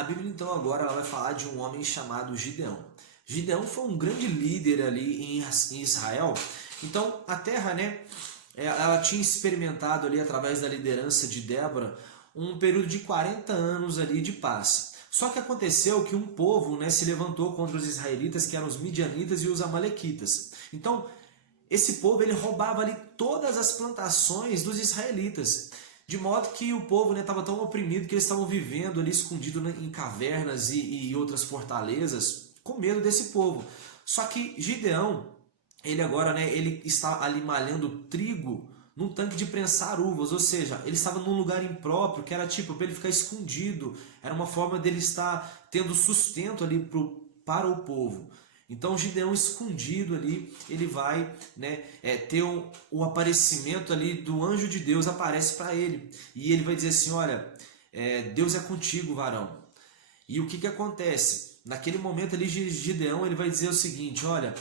A Bíblia então agora ela vai falar de um homem chamado Gideão. Gideão foi um grande líder ali em Israel. Então a terra, né, ela tinha experimentado ali através da liderança de Débora um período de 40 anos ali de paz. Só que aconteceu que um povo, né, se levantou contra os israelitas, que eram os midianitas e os amalequitas. Então esse povo ele roubava ali todas as plantações dos israelitas. De modo que o povo estava tão oprimido que eles estavam vivendo ali escondido em cavernas e outras fortalezas, com medo desse povo. Só que Gideão, ele agora, né, ele está ali malhando trigo num tanque de prensar uvas, ou seja, ele estava num lugar impróprio, que era tipo para ele ficar escondido, era uma forma dele estar tendo sustento ali para o povo. Então Gideão escondido ali, ele vai, né, ter o aparecimento ali do anjo de Deus, aparece para ele. E ele vai dizer assim, olha, Deus é contigo, varão. E o que acontece? Naquele momento ali, Gideão ele vai dizer o seguinte, olha,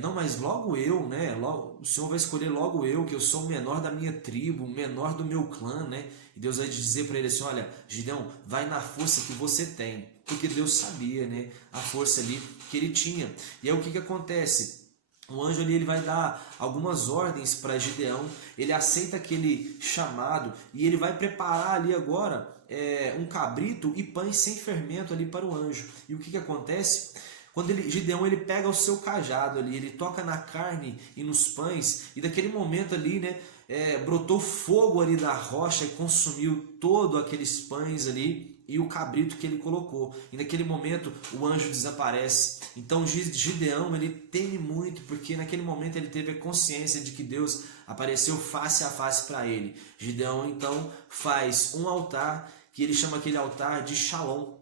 não, mas logo eu, né? Logo, o Senhor vai escolher logo eu, que eu sou o menor da minha tribo, o menor do meu clã, né? E Deus vai dizer para ele assim, olha, Gideão, vai na força que você tem. Porque Deus sabia, né? A força ali que ele tinha. E aí o que acontece? O anjo ali ele vai dar algumas ordens para Gideão, ele aceita aquele chamado e ele vai preparar ali agora um cabrito e pães sem fermento ali para o anjo. E o que acontece? Quando Gideão ele pega o seu cajado ali, ele toca na carne e nos pães, e daquele momento ali, né, brotou fogo ali da rocha e consumiu todo aqueles pães ali e o cabrito que ele colocou. E naquele momento o anjo desaparece. Então Gideão ele teme muito, porque naquele momento ele teve a consciência de que Deus apareceu face a face para ele. Gideão então faz um altar, que ele chama aquele altar de Shalom,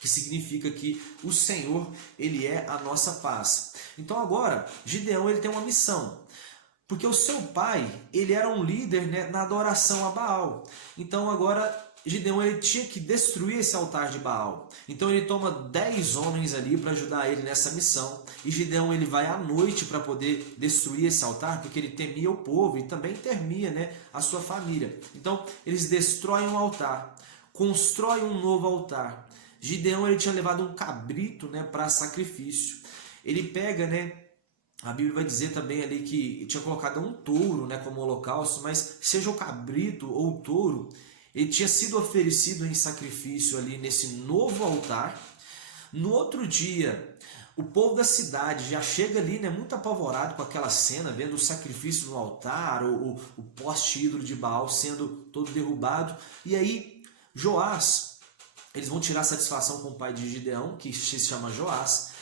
que significa que o Senhor, ele é a nossa paz. Então agora, Gideão ele tem uma missão, porque o seu pai, ele era um líder, né, na adoração a Baal. Então agora, Gideão ele tinha que destruir esse altar de Baal. Então ele toma 10 homens ali para ajudar ele nessa missão. E Gideão ele vai à noite para poder destruir esse altar, porque ele temia o povo e também temia, né, a sua família. Então eles destroem o altar, constroem um novo altar. Gideão ele tinha levado um cabrito, né, para sacrifício. Ele pega, né, a Bíblia vai dizer também ali que tinha colocado um touro, né, como holocausto, mas seja o cabrito ou o touro, ele tinha sido oferecido em sacrifício ali nesse novo altar. No outro dia, o povo da cidade já chega ali, né, muito apavorado com aquela cena, vendo o sacrifício no altar, o poste ídolo de Baal sendo todo derrubado. E aí, Joás, eles vão tirar satisfação com o pai de Gideão, que se chama Joás.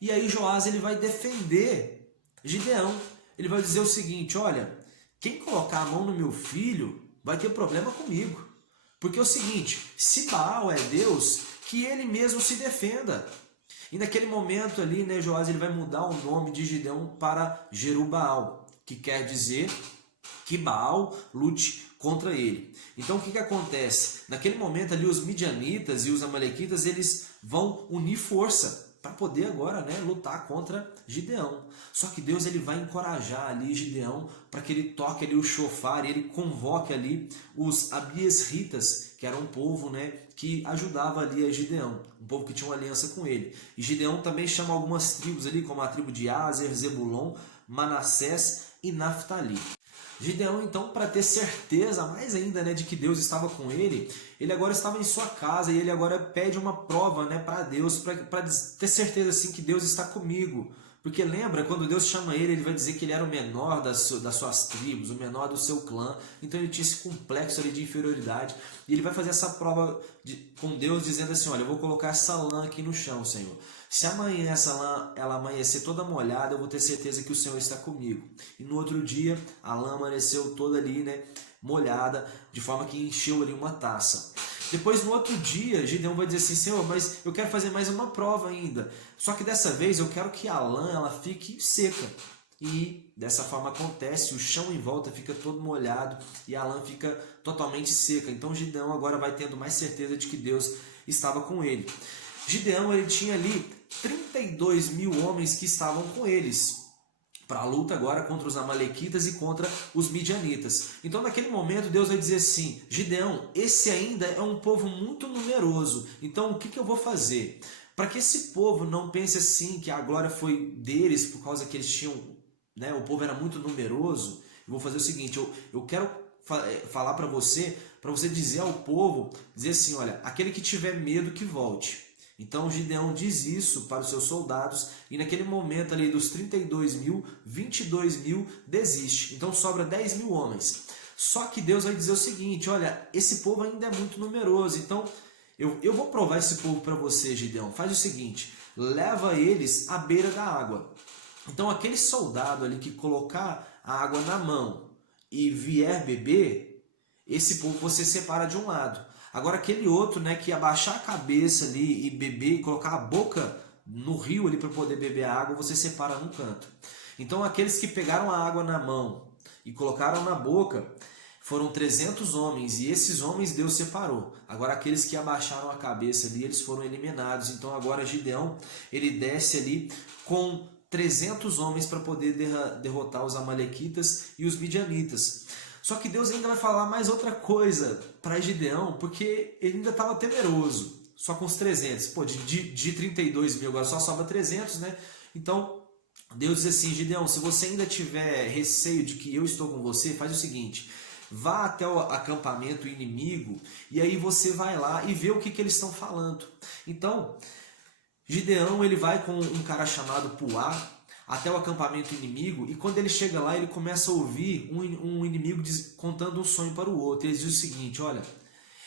E aí Joás ele vai defender Gideão. Ele vai dizer o seguinte, olha, quem colocar a mão no meu filho vai ter problema comigo. Porque é o seguinte, se Baal é Deus, que ele mesmo se defenda. E naquele momento ali, né, Joás ele vai mudar o nome de Gideão para Jerubaal, que quer dizer que Baal lute contra ele. Então o que acontece? Naquele momento ali os midianitas e os amalequitas eles vão unir força para poder agora, né, lutar contra Gideão. Só que Deus ele vai encorajar ali Gideão para que ele toque ali o chofar e ele convoque ali os abiesritas, que era um povo, né, que ajudava ali a Gideão, um povo que tinha uma aliança com ele. E Gideão também chama algumas tribos ali, como a tribo de Aser, Zebulon, Manassés e Naftali. Gideão, então, para ter certeza, mais ainda, né, de que Deus estava com ele, ele agora estava em sua casa e ele agora pede uma prova, né, para Deus, para ter certeza assim, que Deus está comigo. Porque lembra, quando Deus chama ele, ele vai dizer que ele era o menor das suas tribos, o menor do seu clã. Então ele tinha esse complexo ali de inferioridade. E ele vai fazer essa prova com Deus, dizendo assim, olha, eu vou colocar essa lã aqui no chão, Senhor. Se amanhã essa lã ela amanhecer toda molhada, eu vou ter certeza que o Senhor está comigo. E no outro dia, a lã amanheceu toda ali, né, molhada, de forma que encheu ali uma taça. Depois, no outro dia, Gideão vai dizer assim, Senhor, mas eu quero fazer mais uma prova ainda. Só que dessa vez eu quero que a lã ela fique seca. E dessa forma acontece, o chão em volta fica todo molhado e a lã fica totalmente seca. Então Gideão agora vai tendo mais certeza de que Deus estava com ele. Gideão ele tinha ali 32 mil homens que estavam com eles. para a luta agora contra os amalequitas e contra os midianitas. Então naquele momento Deus vai dizer assim: Gideão, esse ainda é um povo muito numeroso, então o que eu vou fazer? Para que esse povo não pense assim que a glória foi deles por causa que eles tinham, né, o povo era muito numeroso, eu vou fazer o seguinte, eu quero falar para você dizer ao povo, dizer assim, olha, aquele que tiver medo que volte. Então Gideão diz isso para os seus soldados e naquele momento ali dos 32 mil, 22 mil desiste. Então sobra 10 mil homens. Só que Deus vai dizer o seguinte, olha, esse povo ainda é muito numeroso, então eu vou provar esse povo para você, Gideão. Faz o seguinte, leva eles à beira da água. Então aquele soldado ali que colocar a água na mão e vier beber, esse povo você separa de um lado. Agora aquele outro, né, que abaixar a cabeça ali e beber e colocar a boca no rio ali para poder beber a água, você separa num canto. Então aqueles que pegaram a água na mão e colocaram na boca foram 300 homens e esses homens Deus separou. Agora aqueles que abaixaram a cabeça ali, eles foram eliminados. Então agora Gideão, ele desce ali com 300 homens para poder derrotar os amalequitas e os midianitas. Só que Deus ainda vai falar mais outra coisa para Gideão, porque ele ainda estava temeroso, só com os 300. Pô, de 32 mil agora só sobra 300, né? Então, Deus diz assim, Gideão, se você ainda tiver receio de que eu estou com você, faz o seguinte, vá até o acampamento inimigo e aí você vai lá e vê o que eles estão falando. Então, Gideão ele vai com um cara chamado Puá, até o acampamento inimigo, e quando ele chega lá, ele começa a ouvir um inimigo contando um sonho para o outro. Ele diz o seguinte, olha,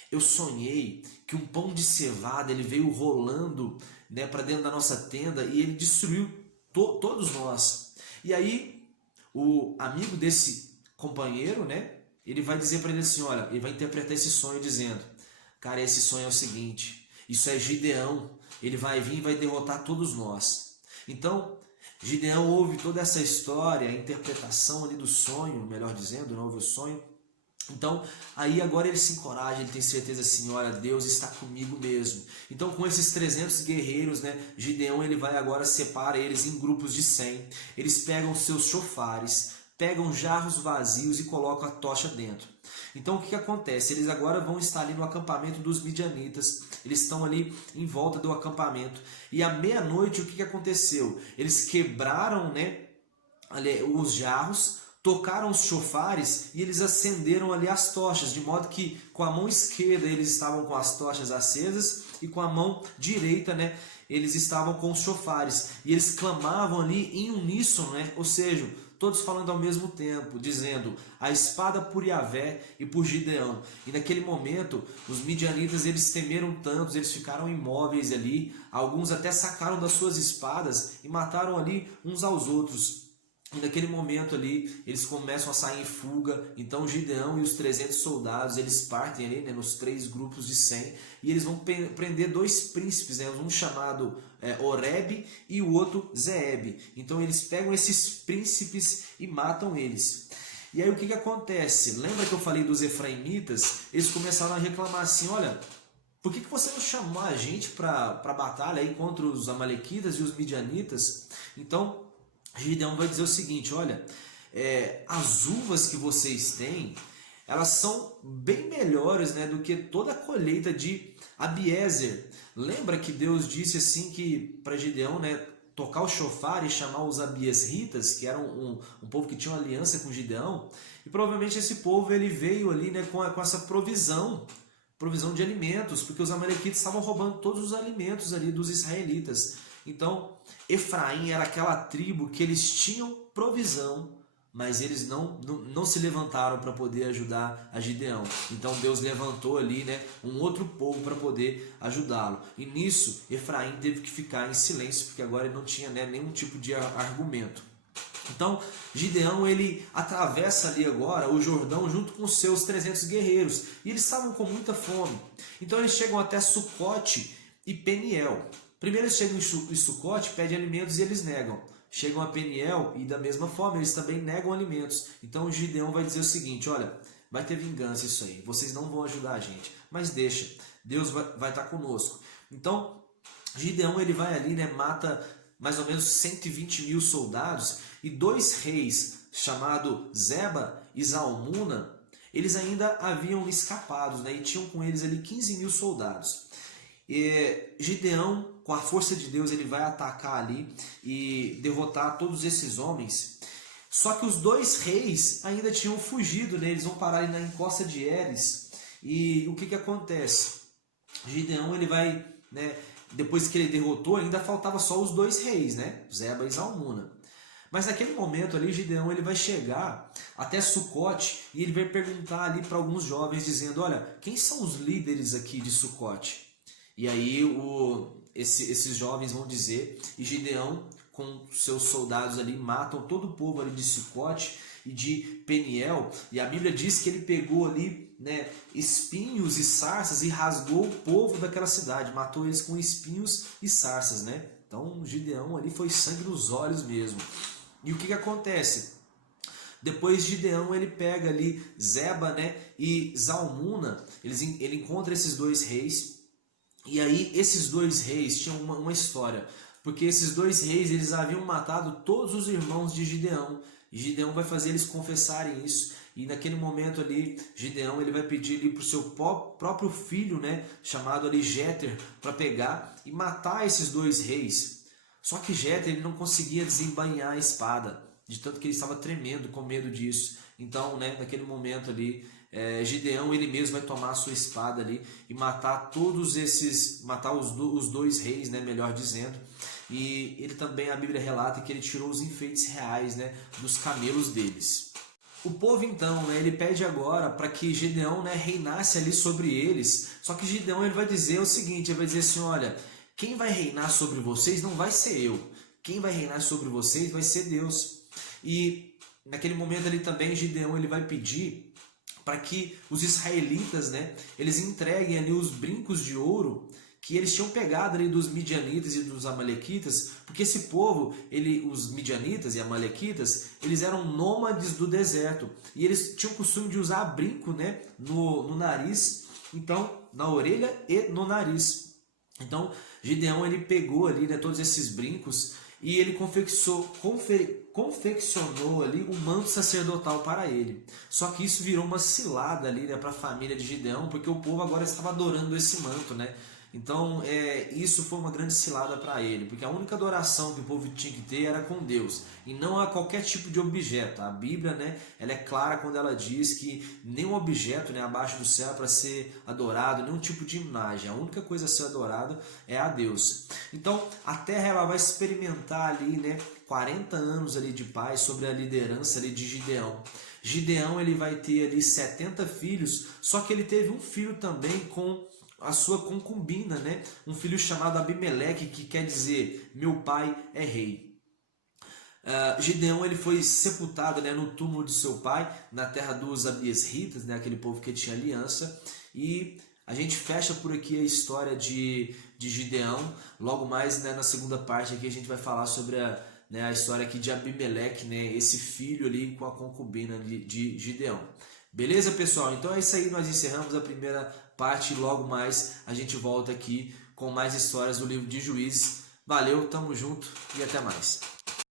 eu sonhei que um pão de cevada ele veio rolando, né, para dentro da nossa tenda e ele destruiu todos nós. E aí, o amigo desse companheiro, né, ele vai dizer para ele assim, olha, ele vai interpretar esse sonho dizendo, cara, esse sonho é o seguinte, isso é Gideão, ele vai vir e vai derrotar todos nós. Então, Gideão ouve toda essa história, a interpretação ali do sonho, melhor dizendo, não ouve o sonho. Então, aí agora ele se encoraja, ele tem certeza assim, olha, Deus está comigo mesmo. Então, com esses 300 guerreiros, né, Gideão ele vai agora, separa eles em grupos de 100. Eles pegam seus chofares, pegam jarros vazios e colocam a tocha dentro. Então o que acontece? Eles agora vão estar ali no acampamento dos midianitas, eles estão ali em volta do acampamento, e à meia-noite o que aconteceu? Eles quebraram, né, ali, os jarros, tocaram os chofares e eles acenderam ali as tochas, de modo que com a mão esquerda eles estavam com as tochas acesas e com a mão direita, né, eles estavam com os chofares, e eles clamavam ali em uníssono, né, ou seja, todos falando ao mesmo tempo, dizendo, a espada por Yahvé e por Gideão. E naquele momento, os midianitas, eles temeram tanto, eles ficaram imóveis ali, alguns até sacaram das suas espadas e mataram ali uns aos outros. E naquele momento ali, eles começam a sair em fuga, então Gideão e os 300 soldados, eles partem ali, né, nos 3 grupos de 100, e eles vão prender 2 príncipes, né, um chamado Oreb e o outro Zeeb. Então eles pegam esses príncipes e matam eles. E aí o que acontece? Lembra que eu falei dos efraimitas? Eles começaram a reclamar assim, olha, por que você não chamou a gente para a batalha aí contra os amalequitas e os midianitas? Então Gideão vai dizer o seguinte, olha, as uvas que vocês têm, elas são bem melhores, né, do que toda a colheita de Abiezer. Lembra que Deus disse assim que para Gideão, né, tocar o chofar e chamar os abiesritas, que eram um povo que tinha uma aliança com Gideão, e provavelmente esse povo ele veio ali, né, com essa provisão de alimentos, porque os amalequitas estavam roubando todos os alimentos ali dos israelitas. Então, Efraim era aquela tribo que eles tinham provisão, mas eles não se levantaram para poder ajudar a Gideão. Então Deus levantou ali, né, um outro povo para poder ajudá-lo. E nisso, Efraim teve que ficar em silêncio, porque agora ele não tinha, né, nenhum tipo de argumento. Então, Gideão ele atravessa ali agora o Jordão junto com os seus 300 guerreiros. E eles estavam com muita fome. Então eles chegam até Sucote e Peniel. Primeiro eles chegam em Sucote, pedem alimentos e eles negam. Chegam a Peniel e da mesma forma eles também negam alimentos. Então o Gideão vai dizer o seguinte, olha, vai ter vingança isso aí, vocês não vão ajudar a gente, mas deixa, Deus vai estar conosco. Então Gideão ele vai ali, né, mata mais ou menos 120 mil soldados e 2 reis, chamado Zeba e Zalmuna, eles ainda haviam escapado, né? E tinham com eles ali 15.000 soldados. E Gideão, com a força de Deus, ele vai atacar ali e derrotar todos esses homens. Só que os 2 reis ainda tinham fugido, né? Eles vão parar ali na encosta de Heres. E o que que acontece? Gideão, ele vai, né, depois que ele derrotou, ainda faltava só os 2 reis, né? Zeba e Zalmuna. Mas naquele momento ali, Gideão, ele vai chegar até Sucote e ele vai perguntar ali para alguns jovens, dizendo: olha, quem são os líderes aqui de Sucote? E aí esses jovens vão dizer, e Gideão, com seus soldados ali, matam todo o povo ali de Sucote e de Peniel. E a Bíblia diz que ele pegou ali, né, espinhos e sarças e rasgou o povo daquela cidade, matou eles com espinhos e sarças, né? Então Gideão ali foi sangue nos olhos mesmo. E o que que acontece? Depois Gideão, ele pega ali Zeba, né, e Zalmuna, ele encontra esses 2 reis, e aí esses 2 reis tinham uma história, porque esses 2 reis, eles haviam matado todos os irmãos de Gideão, e Gideão vai fazer eles confessarem isso, e naquele momento ali, Gideão, ele vai pedir ali para o seu próprio filho, né, chamado ali Jéter, para pegar e matar esses 2 reis. Só que Jéter, ele não conseguia desembainhar a espada, de tanto que ele estava tremendo com medo disso. Então, né, naquele momento ali, Gideão, ele mesmo vai tomar a sua espada ali e matar matar os 2 reis, né, melhor dizendo. E ele também, a Bíblia relata que ele tirou os enfeites reais, né, dos camelos deles. O povo então, né, ele pede agora para que Gideão, né, reinasse ali sobre eles. Só que Gideão, ele vai dizer o seguinte, ele vai dizer assim: olha, quem vai reinar sobre vocês não vai ser eu. Quem vai reinar sobre vocês vai ser Deus. E naquele momento ali também, Gideão, ele vai pedir para que os israelitas, né, eles entreguem ali os brincos de ouro que eles tinham pegado ali dos midianitas e dos amalequitas, porque esse povo, os midianitas e amalequitas, eles eram nômades do deserto, e eles tinham o costume de usar brinco, né, no nariz, então, na orelha e no nariz. Então, Gideão, ele pegou ali, né, todos esses brincos e ele confeccionou ali um manto sacerdotal para ele. Só que isso virou uma cilada ali, né, para a família de Gideão, porque o povo agora estava adorando esse manto, né? Então, isso foi uma grande cilada para ele, porque a única adoração que o povo tinha que ter era com Deus, e não a qualquer tipo de objeto. A Bíblia, né, ela é clara quando ela diz que nenhum objeto, né, abaixo do céu é para ser adorado, nenhum tipo de imagem. A única coisa a ser adorada é a Deus. Então, a terra, ela vai experimentar ali, né, 40 anos ali de paz sobre a liderança ali de Gideão. Gideão, ele vai ter ali 70 filhos, só que ele teve um filho também com a sua concubina, né? Um filho chamado Abimeleque, que quer dizer, meu pai é rei. Gideão, ele foi sepultado, né, no túmulo de seu pai, na terra dos abiesritas, né, aquele povo que tinha aliança, e a gente fecha por aqui a história de Gideão. Logo mais, né, na segunda parte aqui a gente vai falar sobre a história aqui de Abimeleque, né, esse filho ali com a concubina de Gideão. Beleza, pessoal? Então é isso aí, nós encerramos a primeira parte e logo mais a gente volta aqui com mais histórias do livro de Juízes. Valeu, tamo junto e até mais.